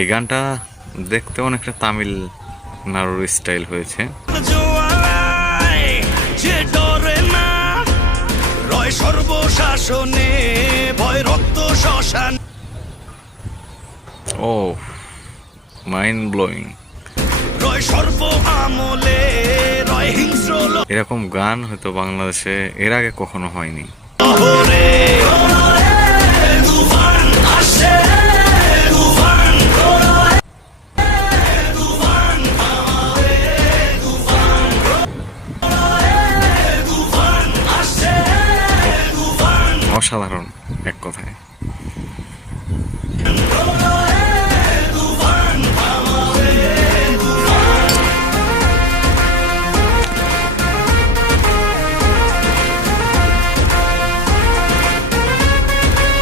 এই গানটা দেখতে অনেকটা তামিলনাড়ুর স্টাইল হয়েছে। যে ডরে না রয় সর্বশাসনে ভয় রক্ত শ্মশান। ও মাইন্ড ব্লোয়িং। রয় সর্ব আমলে রয় হিংস্র এরকম গান হয়তো বাংলাদেশে এর আগে কখনো হয়নি। লোহরে